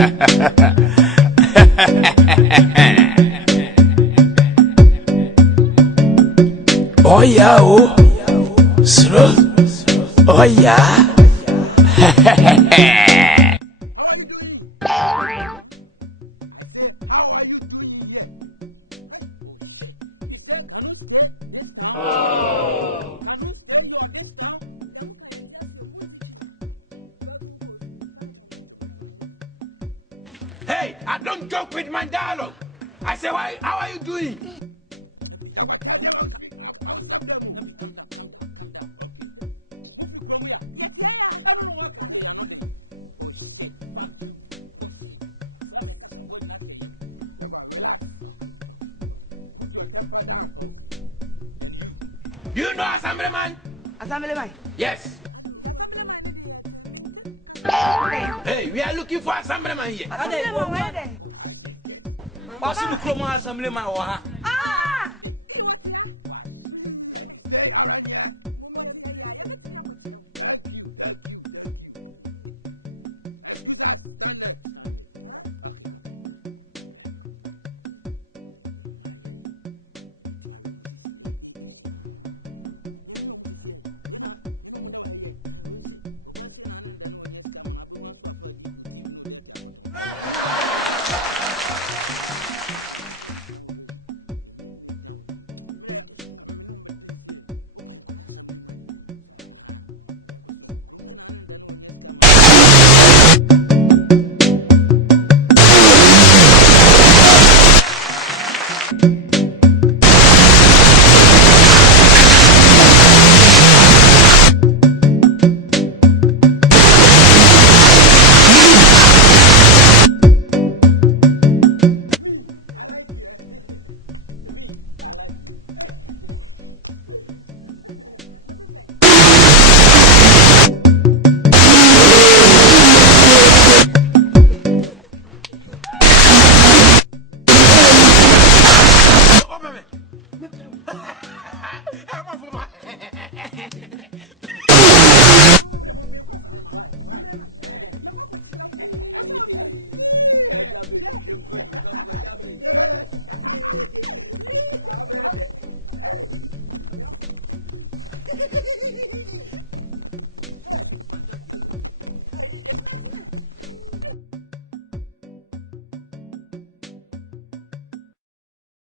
Oh yeah, oh, slow. Oh yeah. Hey, I don't joke with my dialogue. I say, why? How are you doing? Do you know Assemblyman? Assemblyman? Yes. Hey, we are looking for Assemblyman here. Assemblyman, where then? What's in the Chroma Assemblyman?